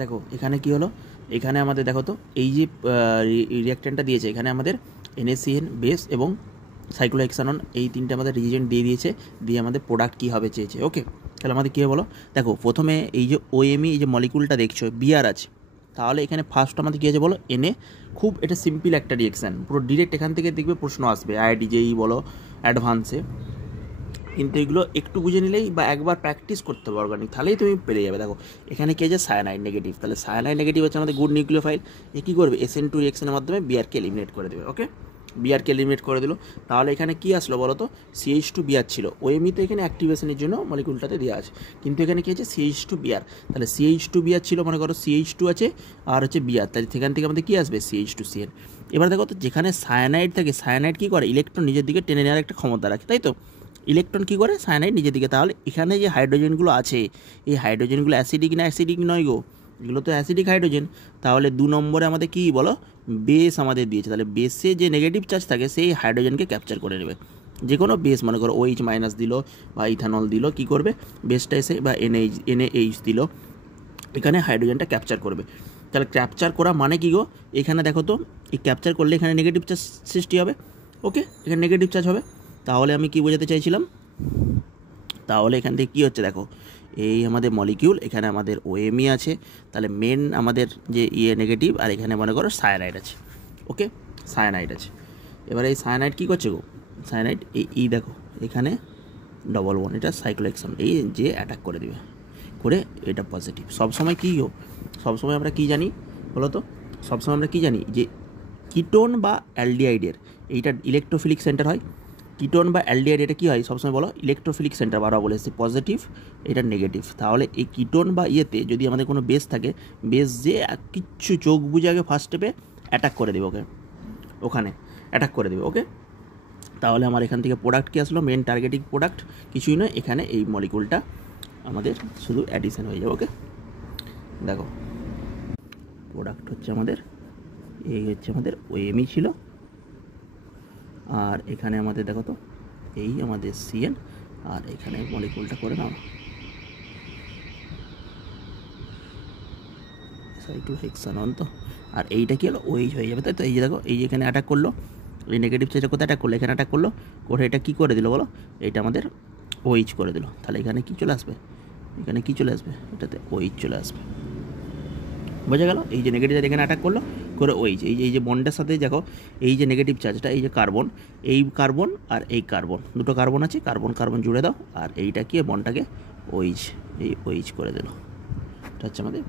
দেখো এখানে কি হলো, এখানে আমাদের দেখো তো এই যে রিঅ্যাকট্যান্টটা দিয়েছে, এখানে আমাদের NaCN বেস এবং সাইক্লোহেক্সানন এই তিনটে আমাদের রিজেন্ট দিয়ে দিয়েছে, দিয়ে আমাদের প্রোডাক্ট কী হবে চেয়েছে। ওকে, তাহলে আমাদের কী হবে বলো, দেখো প্রথমে এই যে OMe এই যে মলিকুলটা দেখছো বিআর আছে, তাহলে এখানে ফার্স্ট আমাদের কী আছে বলো Na। খুব এটা সিম্পল একটা রিয়েকশান, পুরো ডিরেক্ট এখান থেকে দেখবে প্রশ্ন আসবে IIT JEE বলো অ্যাডভান্সে, কিন্তু এগুলো একটু বুঝে নিলেই বা একবার প্র্যাকটিস করতে হবে অর্গানিক, তাহলেই তুমি পেরে যাবে। দেখো এখানে কি আছে সায়ানাইড নেগেটিভ, তাহলে সায়ানাইড নেগেটিভ হচ্ছে আমাদের গুড নিউক্লিওফাইল, এ কী করবে SN2 রিয়েকশনের মাধ্যমে বিআরকে এলিমিনেট করে দেবে। ওকে, বিআরকে এলিমিনেট করে দিল, তাহলে এখানে কি আসলো বলো তো, CH2 বিআর ছিল, OMe তো এখানে অ্যাক্টিভেশনের জন্য মলিকুলটাতে দেওয়া আছে, কিন্তু এখানে কি আছে CH2 বিআর, তাহলে CH2 বিআর ছিল, মনে করো CH2 আছে আর হচ্ছে বিআর, তাহলে সেখান থেকে আমাদের কী আসবে CH2CN। এবার দেখো তো যেখানে সায়ানাইড থাকে, সায়ানাইড কী করে, ইলেকট্রন নিজের দিকে টেনে নেওয়ার একটা ক্ষমতা রাখে, তাই তো, ইলেকট্রন কী করে সায়ানাইড নিজের দিকে, তাহলে এখানে যে হাইড্রোজেনগুলো আছে, এই হাইড্রোজেনগুলো অ্যাসিডিক না অ্যাসিডিক নয় গো, এগুলো তো অ্যাসিডিক হাইড্রোজেন, তাহলে 2 নম্বরে আমাদের কী বলো বেস আমাদের দিয়েছে, তাহলে বেসে যে নেগেটিভ চার্জ থাকে সেই হাইড্রোজেনকে ক্যাপচার করে নেবে, যে কোনো বেস মনে করো OH মাইনাস দিল বা ইথানল দিল, কী করবে বেসটা এসে বা NaH দিল, এখানে হাইড্রোজেনটা ক্যাপচার করবে। তাহলে ক্যাপচার করা মানে কী গো, এখানে দেখো তো এই ক্যাপচার করলে এখানে নেগেটিভ চার্জ সৃষ্টি হবে। ওকে, এখানে নেগেটিভ চার্জ হবে, তাহলে আমি কি বোঝাতে চাইছিলাম, তাহলে এখান থেকে কী হচ্ছে দেখো, এই আমাদের মলিকিউল, এখানে আমাদের OMe আছে, তাহলে মেন আমাদের যে নেগেটিভ, আর এখানে মনে করো সায়ানাইড আছে। ওকে, সায়ানাইড আছে, এবার এই সায়ানাইড কী করছে গো, সায়ানাইড এই দেখো এখানে ডবল ওয়ান, এটা সাইক্লোহেক্সান এই যে অ্যাটাক করে দেবে, করে এটা পজিটিভ। সবসময় কী গো, সবসময় আমরা কী জানি বলো তো, সবসময় আমরা কী জানি যে কিটোন বা অ্যালডিহাইডের এইটা ইলেকট্রোফিলিক সেন্টার হয়, কিটোন বা অ্যালডিহাইড এটা কী হয় সবসময় বলো ইলেকট্রোফিলিক সেন্টার, বারবার বলে এসেছি পজিটিভ, এটা নেগেটিভ। তাহলে এই কিটোন বা ইয়েতে যদি আমাদের কোনো বেস থাকে, বেস যে কিচ্ছু চোখ বুঝে আগে ফার্স্ট স্টেপে অ্যাটাক করে দেবে, ওকে ওখানে অ্যাটাক করে দেবে। ওকে, তাহলে আমার এখান থেকে প্রোডাক্ট কী আসলো, মেন টার্গেটিং প্রোডাক্ট কিছুই নয়, এখানে এই মলিকুলটা আমাদের শুধু অ্যাডিশন হয়ে যাবে। ওকে, দেখো প্রোডাক্ট হচ্ছে আমাদের এই হচ্ছে আমাদের OMe ছিল, আর এখানে আমাদের দেখো তো এই আমাদের CN, আর এখানে মলিকুলটা করে নাও সাইক্লোহেক্সানন, তো আর এইটা কি হলো OH হয়ে যাবে, তাই তো। এই যে দেখো এই যে এখানে অ্যাটাক করলো, এই নেগেটিভ চার্জটা কোথায় অ্যাটাক করলো, এখানে অ্যাটাক করলো, করে এটা কী করে দিল বলো, এইটা আমাদের OH করে দিল, তাহলে এখানে কী চলে আসবে, এখানে কী চলে আসবে, এটাতে OH চলে আসবে, বোঝা গেল। এই যে নেগেটিভ চার্জ এখানে অ্যাটাক করলো, করে OH, এই যে বন্ডের সাথে দেখো এই যে নেগেটিভ চার্জটা, এই যে কার্বন, এই কার্বন আর এই কার্বন, দুটো কার্বন আছে, কার্বন কার্বন জুড়ে দাও, আর এইটা কি বন্ডটাকে OH, এই OH করে দিল, এটা হচ্ছে আমাদের